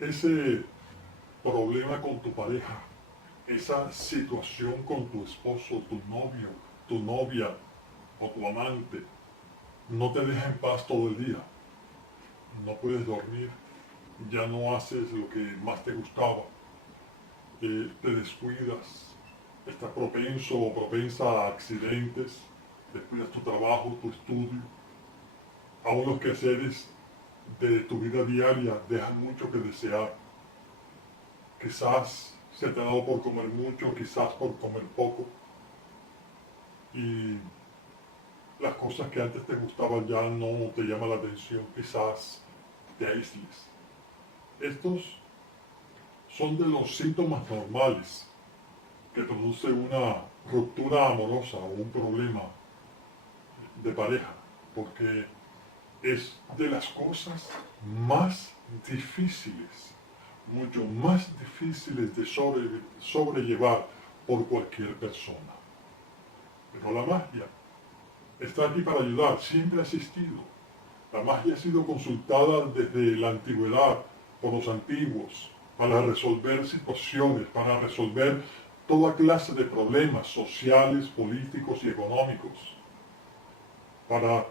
ese problema con tu pareja, esa situación con tu esposo, tu novio, tu novia o tu amante, no te deja en paz todo el día. No puedes dormir, ya no haces lo que más te gustaba, te descuidas, estás propenso o propensa a accidentes, descuidas tu trabajo, tu estudio, aún los quehaceres de tu vida diaria dejan mucho que desear. Quizás se te ha dado por comer mucho, quizás por comer poco, y las cosas que antes te gustaban ya no te llaman la atención, quizás te aísles. Estos son de los síntomas normales que produce una ruptura amorosa o un problema de pareja, porque es de las cosas más difíciles, mucho más difíciles de sobrellevar por cualquier persona. Pero la magia está aquí para ayudar, siempre ha existido. La magia ha sido consultada desde la antigüedad por los antiguos para resolver situaciones, para resolver toda clase de problemas sociales, políticos y económicos, para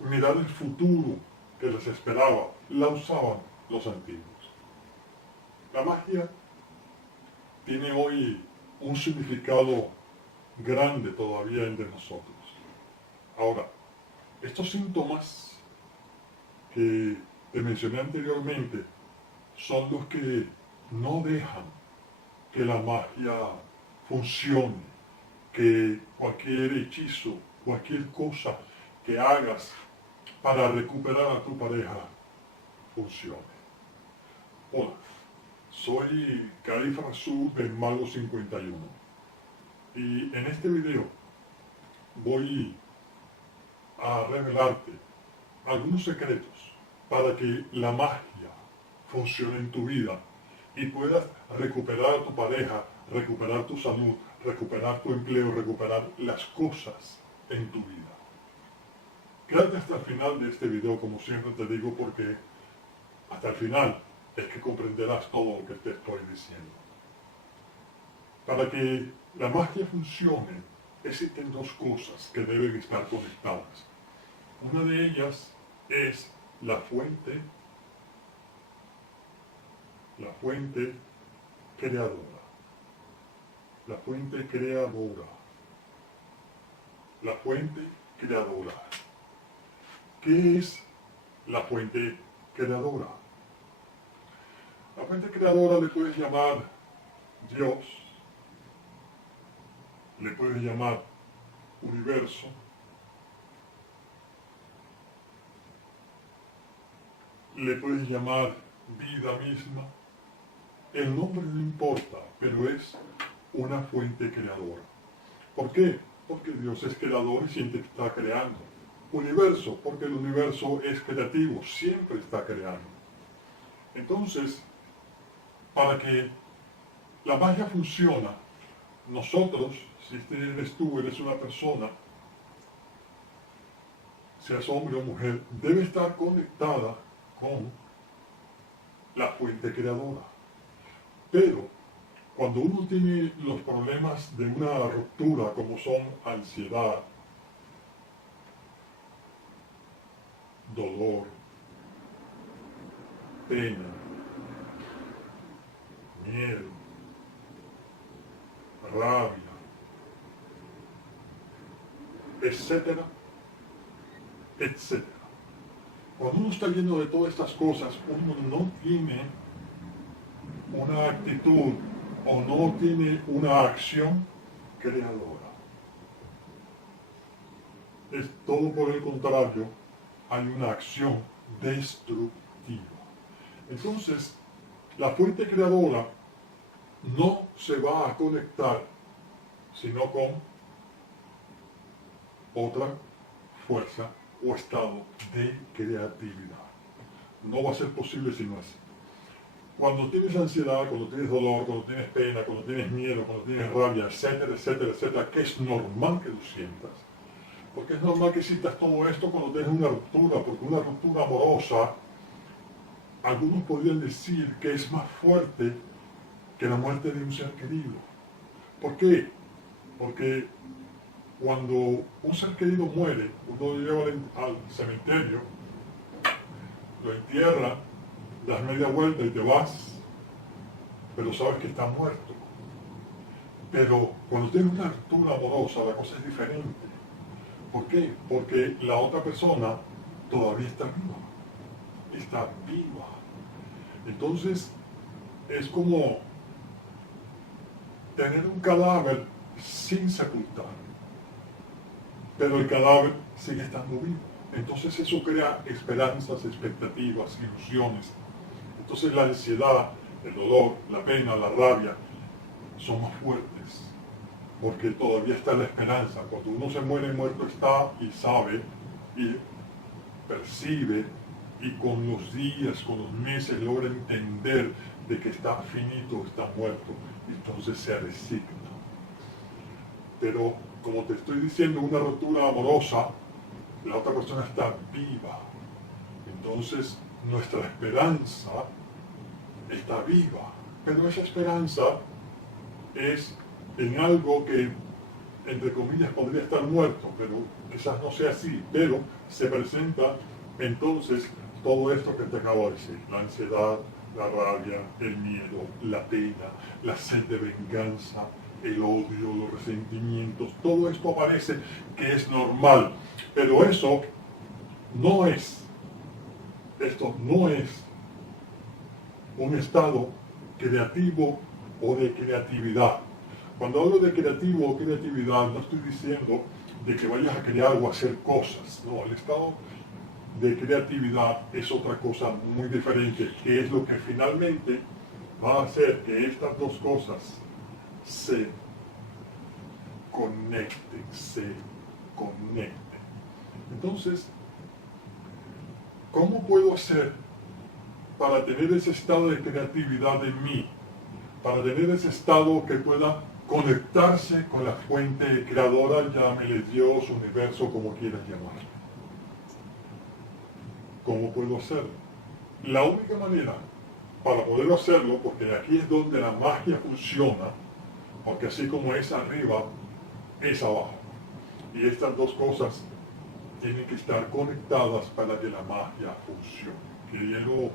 mirar el futuro que les esperaba. La usaban los antiguos. La magia tiene hoy un significado grande todavía entre nosotros. Ahora, estos síntomas que te mencioné anteriormente son los que no dejan que la magia funcione, que cualquier hechizo, cualquier cosa que hagas para recuperar a tu pareja funcione. Hola, soy Calif Rasul del Mago 51 y en este video voy a revelarte algunos secretos para que la magia funcione en tu vida y puedas recuperar a tu pareja, recuperar tu salud, recuperar tu empleo, recuperar las cosas en tu vida. Quédate hasta el final de este video, como siempre te digo, porque hasta el final es que comprenderás todo lo que te estoy diciendo. Para que la magia funcione, existen dos cosas que deben estar conectadas. Una de ellas es la fuente creadora. La fuente creadora. La fuente creadora. ¿Qué es la fuente creadora? La fuente creadora le puedes llamar Dios, le puedes llamar universo, le puedes llamar vida misma. El nombre no importa, pero es una fuente creadora. ¿Por qué? Porque Dios es creador y siempre está creando. Universo, porque el universo es creativo, siempre está creando. Entonces, para que la magia funcione, nosotros, si eres tú, eres una persona, seas hombre o mujer, debe estar conectada con la fuente creadora. Pero cuando uno tiene los problemas de una ruptura, como son ansiedad, dolor, pena, miedo, rabia, etcétera, etcétera. Cuando uno está lleno de todas estas cosas, uno no tiene una actitud o no tiene una acción creadora. Es todo por el contrario, hay una acción destructiva. Entonces, la fuente creadora no se va a conectar sino con otra fuerza o estado de creatividad. No va a ser posible sino así. Cuando tienes ansiedad, cuando tienes dolor, cuando tienes pena, cuando tienes miedo, cuando tienes rabia, etcétera, etcétera, etcétera, que es normal que lo sientas. Porque es normal que sientas todo esto cuando tienes una ruptura, porque una ruptura amorosa algunos podrían decir que es más fuerte que la muerte de un ser querido. ¿Por qué? Porque cuando un ser querido muere, uno lo lleva al cementerio, lo entierra, das media vuelta y te vas, pero sabes que está muerto. Pero cuando tienes una ruptura amorosa, la cosa es diferente. ¿Por qué? Porque la otra persona todavía está viva. Está viva. Entonces, es como tener un cadáver sin sepultar, pero el cadáver sigue estando vivo. Entonces eso crea esperanzas, expectativas, ilusiones. Entonces la ansiedad, el dolor, la pena, la rabia son más fuertes, porque todavía está la esperanza. Cuando uno se muere, muerto está y sabe y percibe, y con los días, con los meses logra entender de que está finito, está muerto, entonces se resigna. Pero como te estoy diciendo, una ruptura amorosa, la otra persona está viva. Entonces nuestra esperanza está viva, pero esa esperanza es en algo que, entre comillas, podría estar muerto, pero quizás no sea así, pero se presenta entonces todo esto que te acabo de decir: la ansiedad, la rabia, el miedo, la pena, la sed de venganza, el odio, los resentimientos. Todo esto aparece, que es normal, pero esto no es un estado creativo o de creatividad. Cuando hablo de creativo o creatividad, no estoy diciendo de que vayas a crear o hacer cosas. No, el estado de creatividad es otra cosa muy diferente, que es lo que finalmente va a hacer que estas dos cosas se conecten. Entonces, ¿cómo puedo hacer para tener ese estado de creatividad en mí? Para tener ese estado que pueda conectarse con la fuente creadora, llámele Dios, universo, como quieras llamarlo. ¿Cómo puedo hacerlo? La única manera para poderlo hacerlo, porque aquí es donde la magia funciona, porque así como es arriba, es abajo. Y estas dos cosas tienen que estar conectadas para que la magia funcione. Quiero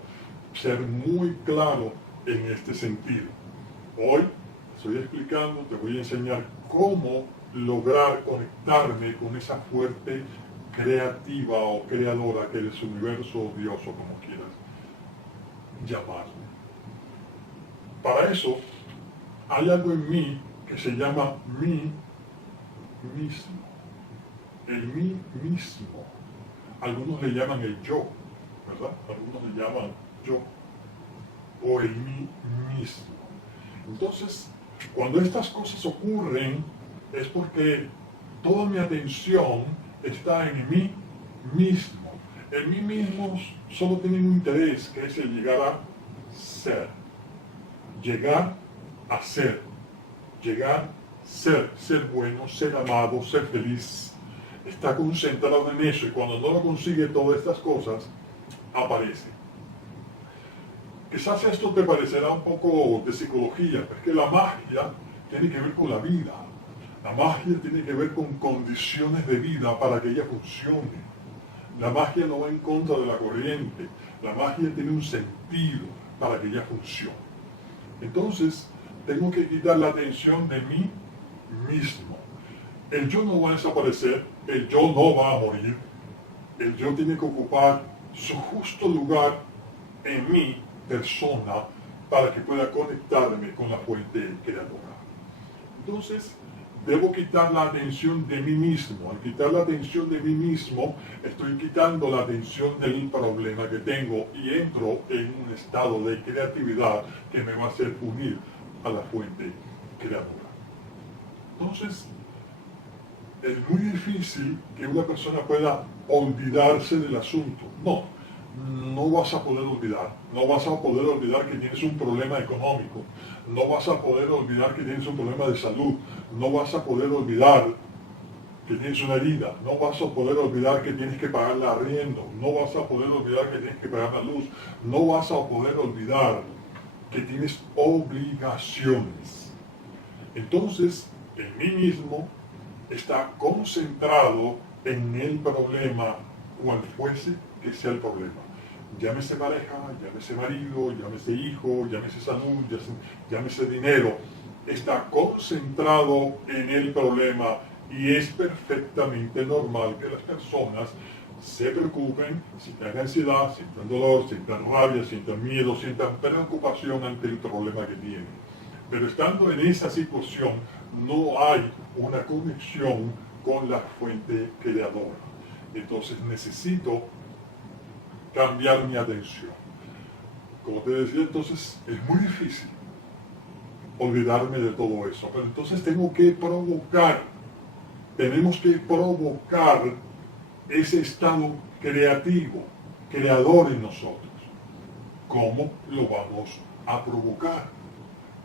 ser muy claro en este sentido. Hoy estoy explicando, te voy a enseñar cómo lograr conectarme con esa fuerte creativa o creadora que eres universo o Dios o como quieras llamarlo. Para eso hay algo en mí que se llama mí mismo. El mí mismo. Algunos le llaman el yo, ¿verdad? Algunos le llaman yo o el mí mismo. Entonces, cuando estas cosas ocurren es porque toda mi atención está en mí mismo. En mí mismo solo tiene un interés, que es el llegar a ser. Llegar a ser. Ser bueno, ser amado, ser feliz. Está concentrado en eso, y cuando no lo consigue, todas estas cosas aparecen. Quizás esto te parecerá un poco de psicología, pero es que la magia tiene que ver con la vida. La magia tiene que ver con condiciones de vida para que ella funcione. La magia no va en contra de la corriente. La magia tiene un sentido para que ella funcione. Entonces, tengo que quitar la atención de mí mismo. El yo no va a desaparecer, el yo no va a morir. El yo tiene que ocupar su justo lugar en mi persona para que pueda conectarme con la fuente creadora. Entonces, debo quitar la atención de mí mismo. Al quitar la atención de mí mismo, estoy quitando la atención del problema que tengo y entro en un estado de creatividad que me va a hacer unir a la fuente creadora. Entonces, es muy difícil que una persona pueda olvidarse del asunto. No vas a poder olvidar. No vas a poder olvidar que tienes un problema económico. No vas a poder olvidar que tienes un problema de salud. No vas a poder olvidar que tienes una herida, no vas a poder olvidar que tienes que pagar el arriendo, no vas a poder olvidar que tienes que pagar la luz, no vas a poder olvidar que tienes obligaciones. Entonces, el mí mismo está concentrado en el problema, cual fuese que sea el problema. Llámese pareja, llámese marido, llámese hijo, llámese salud, llámese dinero. Está concentrado en el problema y es perfectamente normal que las personas se preocupen, sientan ansiedad, sientan dolor, sientan rabia, sientan miedo, sientan preocupación ante el problema que tienen. Pero estando en esa situación, no hay una conexión con la fuente creadora. Entonces necesito cambiar mi atención. Como te decía, entonces es muy difícil olvidarme de todo eso. Pero entonces tenemos que provocar ese estado creativo, creador en nosotros. ¿Cómo lo vamos a provocar?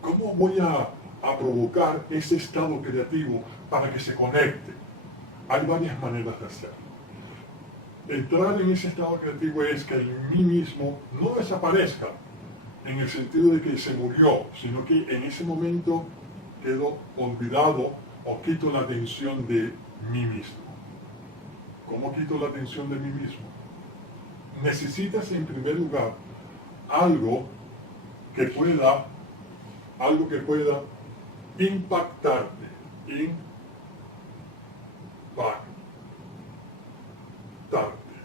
¿Cómo voy a provocar ese estado creativo para que se conecte? Hay varias maneras de hacerlo. Entrar en ese estado creativo es que el mí mismo no desaparezca, en el sentido de que se murió, sino que en ese momento quedo olvidado o quito la atención de mí mismo. ¿Cómo quito la atención de mí mismo? Necesitas en primer lugar algo que pueda impactarte,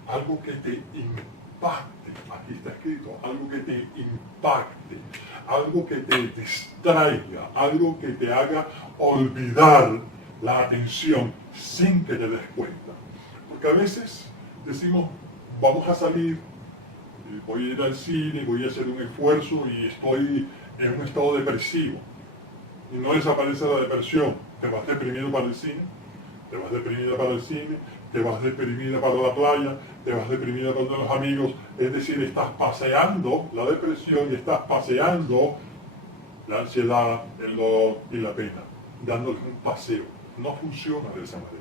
algo que te impacte, aquí está escrito, algo que te impacte, algo que te distraiga, algo que te haga olvidar la atención sin que te des cuenta. Porque a veces decimos, vamos a salir, voy a ir al cine, voy a hacer un esfuerzo y estoy en un estado depresivo. Y no desaparece la depresión, te vas deprimido para el cine, te vas deprimida para el cine, te vas deprimida para la playa, te vas deprimida para los amigos, es decir, estás paseando la depresión y estás paseando la ansiedad, el dolor y la pena, dándole un paseo. No funciona de esa manera.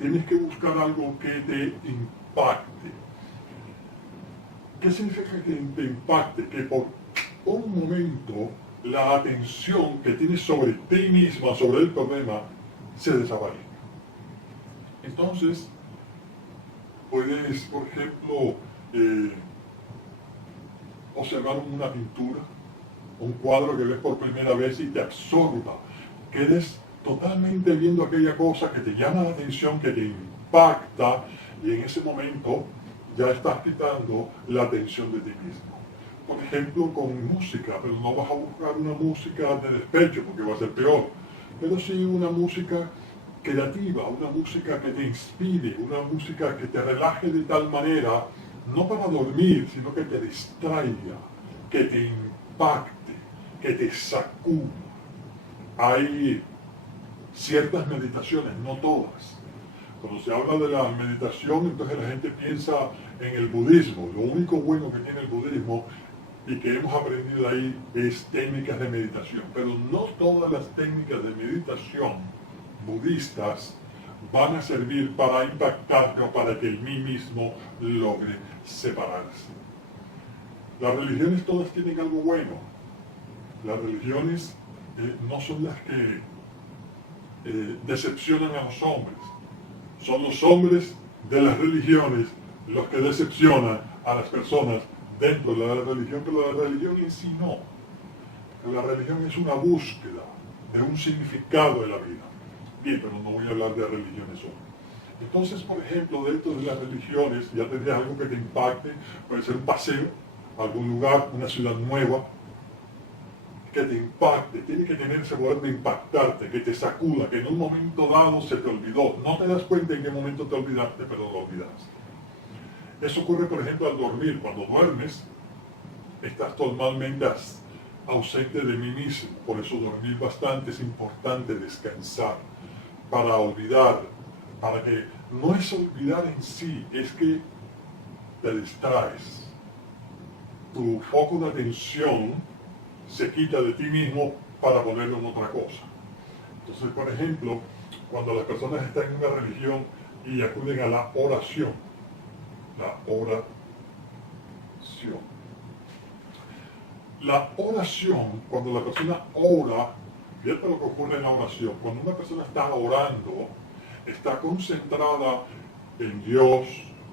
Tienes que buscar algo que te impacte. ¿Qué significa que te impacte? Que por un momento la atención que tienes sobre ti misma, sobre el problema, se desaparezca. Entonces, puedes, por ejemplo, observar una pintura, un cuadro que ves por primera vez y te absorba, quedes totalmente viendo aquella cosa que te llama la atención, que te impacta, y en ese momento ya estás quitando la atención de ti mismo. Por ejemplo, con música, pero no vas a buscar una música de despecho porque va a ser peor, pero sí una música creativa, una música que te inspire, una música que te relaje de tal manera, no para dormir, sino que te distraiga, que te impacte, que te sacuda. Hay ciertas meditaciones, no todas. Cuando se habla de la meditación, entonces la gente piensa en el budismo. Lo único bueno que tiene el budismo y que hemos aprendido de ahí es técnicas de meditación. Pero no todas las técnicas de meditación budistas van a servir para impactarte o para que el mí mismo logre separarse. Las religiones todas tienen algo bueno. Las religiones no son las que decepcionan a los hombres. Son los hombres de las religiones los que decepcionan a las personas dentro de la religión, pero la religión en sí no. La religión es una búsqueda de un significado de la vida. Bien, pero no voy a hablar de religiones hoy. Entonces, por ejemplo, dentro de las religiones, ya tendrías algo que te impacte, puede ser un paseo, algún lugar, una ciudad nueva, que te impacte, tiene que tener ese poder de impactarte, que te sacuda, que en un momento dado se te olvidó. No te das cuenta en qué momento te olvidaste, pero lo olvidaste. Eso ocurre, por ejemplo, al dormir. Cuando duermes, estás totalmente ausente de mí mismo. Por eso dormir bastante es importante, descansar, para olvidar, para que no es olvidar en sí, es que te distraes. Tu foco de atención se quita de ti mismo para ponerlo en otra cosa. Entonces, por ejemplo, cuando las personas están en una religión y acuden a la oración. La oración. La oración, cuando la persona ora, fíjate lo que ocurre en la oración. Cuando una persona está orando, está concentrada en Dios,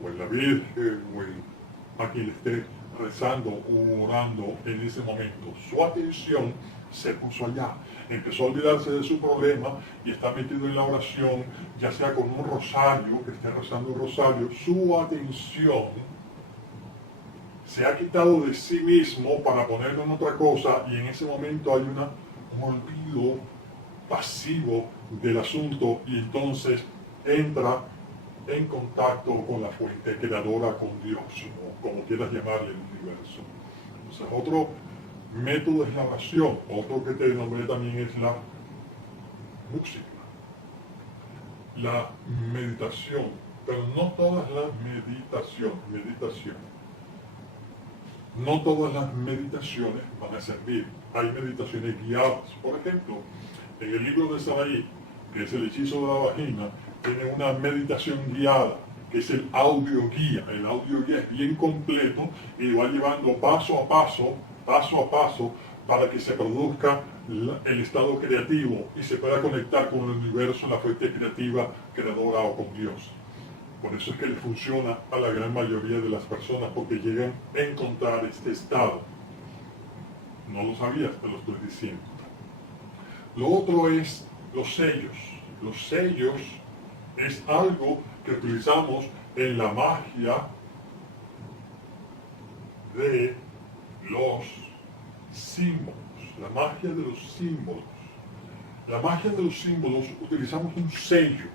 o en la Virgen, o en a quien le esté rezando o orando en ese momento. Su atención se puso allá. Empezó a olvidarse de su problema y está metido en la oración, ya sea con un rosario, que esté rezando un rosario. Su atención se ha quitado de sí mismo para ponerlo en otra cosa y en ese momento hay un olvido pasivo del asunto y entonces entra en contacto con la fuente creadora, con Dios, o como quieras llamarle el universo. Entonces, otro método es la oración, otro que te nombré también es la música, la meditación, pero no todas las meditación. No todas las meditaciones van a servir. Hay meditaciones guiadas. Por ejemplo, en el libro de Saraí, que es el hechizo de la vagina, tiene una meditación guiada, que es el audio guía. El audio guía es bien completo y va llevando paso a paso, para que se produzca el estado creativo y se pueda conectar con el universo, la fuente creativa, creadora o con Dios. Por eso es que le funciona a la gran mayoría de las personas, porque llegan a encontrar este estado. No lo sabías, te lo estoy diciendo. Lo otro es los sellos. Los sellos es algo que utilizamos en la magia de los símbolos. La magia de los símbolos. La magia de los símbolos utilizamos un sello.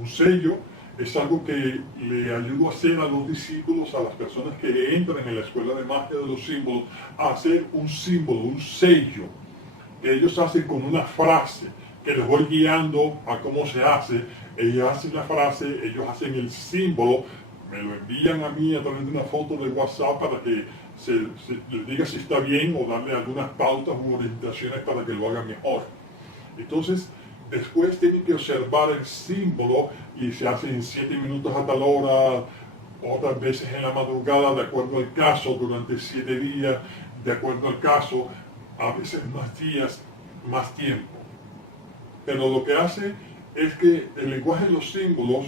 Un sello es algo que le ayuda a hacer a los discípulos, a las personas que entran en la escuela de magia de los símbolos, a hacer un símbolo, un sello, que ellos hacen con una frase, que les voy guiando a cómo se hace. Ellos hacen la frase, ellos hacen el símbolo, me lo envían a mí a través de una foto de WhatsApp para que se les diga si está bien o darle algunas pautas u orientaciones para que lo hagan mejor. Entonces, después tienen que observar el símbolo y se hace en 7 minutos a tal hora, otras veces en la madrugada, de acuerdo al caso, durante 7 días, de acuerdo al caso, a veces más días, más tiempo. Pero lo que hace es que el lenguaje de los símbolos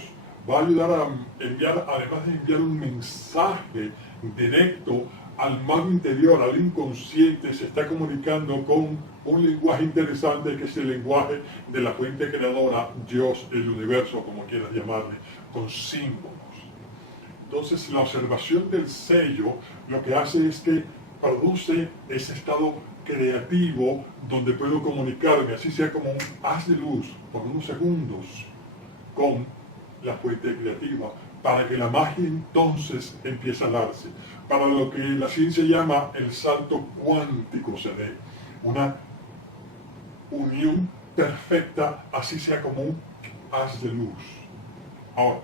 va a ayudar a enviar, además de enviar un mensaje directo al mal interior, al inconsciente, se está comunicando con un lenguaje interesante que es el lenguaje de la fuente creadora, Dios, el universo, como quieras llamarle, con símbolos. Entonces la observación del sello lo que hace es que produce ese estado creativo donde puedo comunicarme, así sea como un haz de luz por unos segundos con la fuente creativa, para que la magia entonces empiece a darse, para lo que la ciencia llama el salto cuántico se dé, una unión perfecta, así sea como un haz de luz. Ahora,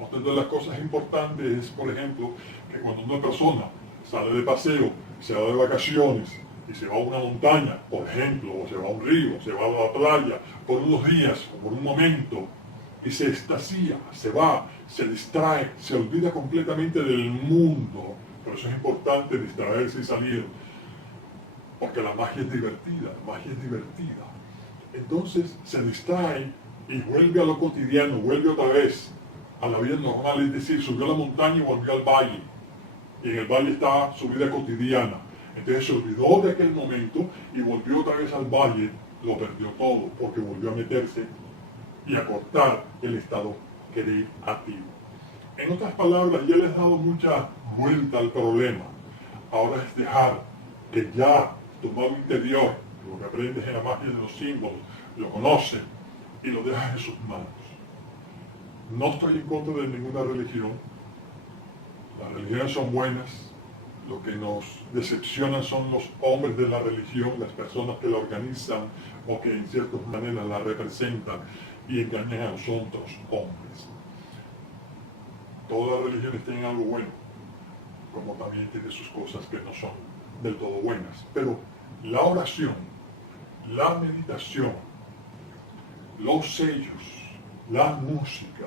otra de las cosas importantes es, por ejemplo, que cuando una persona sale de paseo, se va de vacaciones y se va a una montaña, por ejemplo, o se va a un río, se va a la playa, por unos días o por un momento, y se extasía, se va, se distrae, se olvida completamente del mundo. Por eso es importante distraerse y salir, porque la magia es divertida, la magia es divertida. Entonces se distrae y vuelve a lo cotidiano, vuelve otra vez a la vida normal, es decir, subió a la montaña y volvió al valle. Y en el valle está su vida cotidiana. Entonces se olvidó de aquel momento y volvió otra vez al valle, lo perdió todo, porque volvió a meterse y a cortar el estado creativo. En otras palabras, ya les he dado mucha vuelta al problema. Ahora es dejar que ya tu mago interior, lo que aprendes en la magia de los símbolos, lo conoce y lo dejas en sus manos. No estoy en contra de ninguna religión. Las religiones son buenas. Lo que nos decepcionan son los hombres de la religión, las personas que la organizan o que en ciertas maneras la representan y engañan a los otros hombres. Todas las religiones tienen algo bueno, como también tiene sus cosas que no son del todo buenas. Pero la oración, la meditación, los sellos, la música,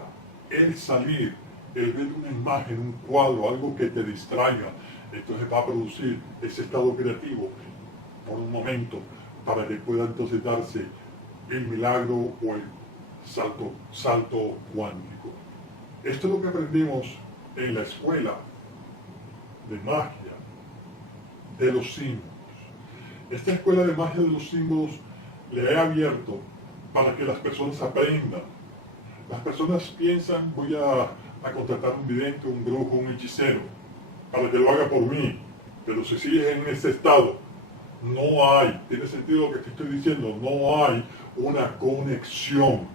el salir, el ver una imagen, un cuadro, algo que te distraiga, entonces va a producir ese estado creativo por un momento para que pueda entonces darse el milagro o el salto cuántico. Esto es lo que aprendimos en la escuela de magia de los símbolos. Esta escuela de magia de los símbolos le he abierto para que las personas aprendan. Las personas piensan, voy a contratar un vidente, un brujo, un hechicero, para que lo haga por mí, pero si sigues en ese estado, no hay, tiene sentido lo que te estoy diciendo, no hay una conexión.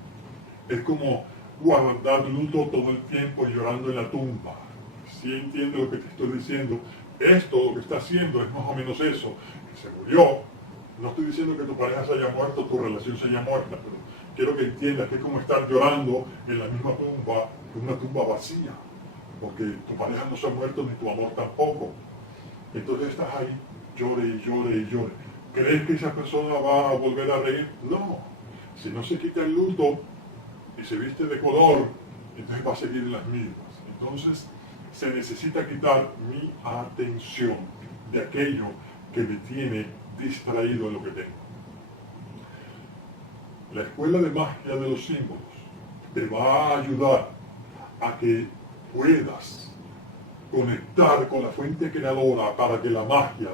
Es como guardar luto todo el tiempo llorando en la tumba. Si entiendes lo que te estoy diciendo, esto lo que está haciendo es más o menos eso, que se murió. No estoy diciendo que tu pareja se haya muerto, tu relación se haya muerta, pero quiero que entiendas que es como estar llorando en la misma tumba, en una tumba vacía, porque tu pareja no se ha muerto ni tu amor tampoco. Entonces estás ahí, llore y llore y llore. ¿Crees que esa persona va a volver a reír? No. Si no se quita el luto y se viste de color, entonces va a seguir en las mismas. Entonces se necesita quitar mi atención de aquello que me tiene distraído en lo que tengo. La escuela de magia de los símbolos te va a ayudar a que puedas conectar con la fuente creadora para que la magia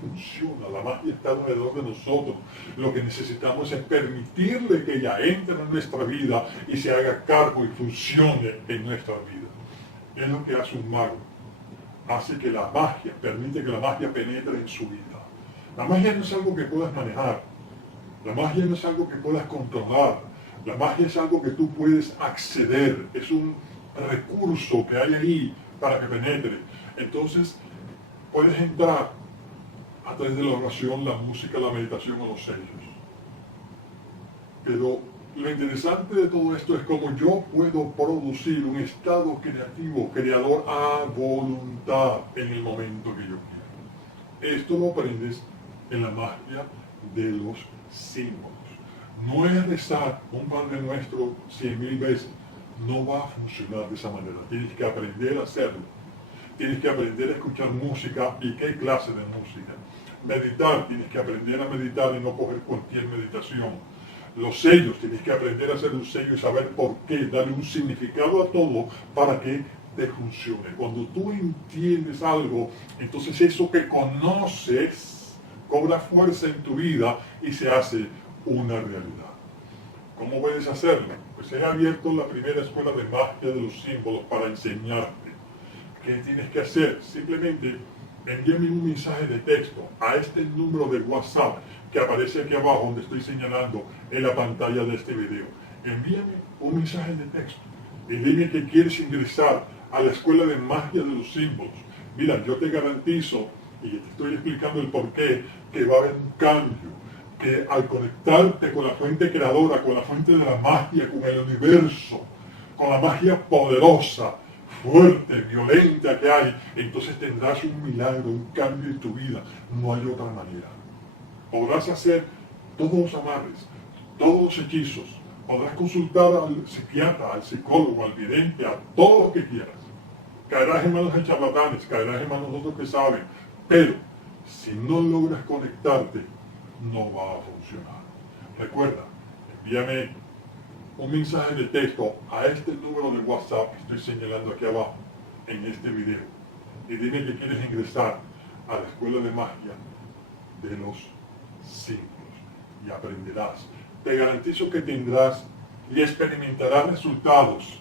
funciona, la magia está alrededor de nosotros. Lo que necesitamos es permitirle que ella entre en nuestra vida y se haga cargo y funcione en nuestra vida. Es lo que hace un mago. Hace que la magia, permite que la magia penetre en su vida. La magia no es algo que puedas manejar. La magia no es algo que puedas controlar. La magia es algo que tú puedes acceder. Es un recurso que hay ahí para que penetre. Entonces, puedes entrar a través de la oración, la música, la meditación o los sellos. Pero lo interesante de todo esto es cómo yo puedo producir un estado creativo, creador a voluntad en el momento que yo quiera. Esto lo aprendes en la magia de los símbolos. No es rezar un Padre Nuestro 100,000 veces. No va a funcionar de esa manera. Tienes que aprender a hacerlo. Tienes que aprender a escuchar música y qué clase de música. Meditar, tienes que aprender a meditar y no coger cualquier meditación. Los sellos, tienes que aprender a hacer un sello y saber por qué, darle un significado a todo para que te funcione. Cuando tú entiendes algo, entonces eso que conoces cobra fuerza en tu vida y se hace una realidad. ¿Cómo puedes hacerlo? Pues he abierto la primera escuela de magia de los símbolos para enseñarte. ¿Qué tienes que hacer? Simplemente envíame un mensaje de texto a este número de WhatsApp que aparece aquí abajo donde estoy señalando en la pantalla de este video. Envíame un mensaje de texto y dime que quieres ingresar a la escuela de magia de los símbolos. Mira, yo te garantizo, y te estoy explicando el porqué, que va a haber un cambio. Que al conectarte con la fuente creadora, con la fuente de la magia, con el universo, con la magia poderosa, fuerte, violenta que hay, entonces tendrás un milagro, un cambio en tu vida. No hay otra manera. Podrás hacer todos los amarres, todos los hechizos, podrás consultar al psiquiatra, al psicólogo, al vidente, a todo lo que quieras. Caerás en manos de charlatanes, caerás en manos de otros que saben, pero si no logras conectarte, no va a funcionar. Recuerda, envíame un mensaje de texto a este número de WhatsApp que estoy señalando aquí abajo en este video y dime que quieres ingresar a la escuela de magia de los símbolos y aprenderás. Te garantizo que tendrás y experimentarás resultados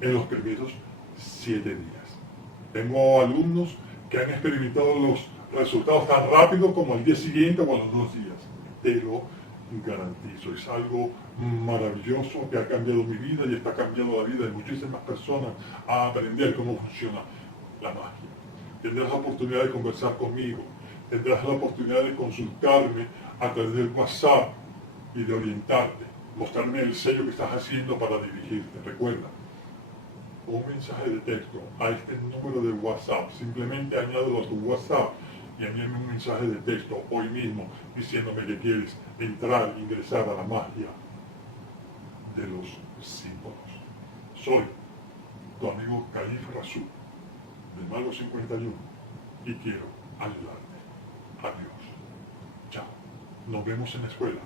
en los primeros 7 días. Tengo alumnos que han experimentado los resultados tan rápido como al día siguiente o a los 2 días. Te lo garantizo. Es algo maravilloso que ha cambiado mi vida y está cambiando la vida de muchísimas personas a aprender cómo funciona la magia. Tendrás la oportunidad de conversar conmigo, tendrás la oportunidad de consultarme a través del WhatsApp y de orientarte, mostrarme el sello que estás haciendo para dirigirte. Recuerda, un mensaje de texto a este número de WhatsApp, simplemente añádelo a tu WhatsApp y envíame un mensaje de texto hoy mismo diciéndome que quieres entrar, ingresar a la magia de los símbolos. Soy tu amigo Calif Rasul, del Mago 51, y quiero ayudarte. Adiós. Chao. Nos vemos en la escuela.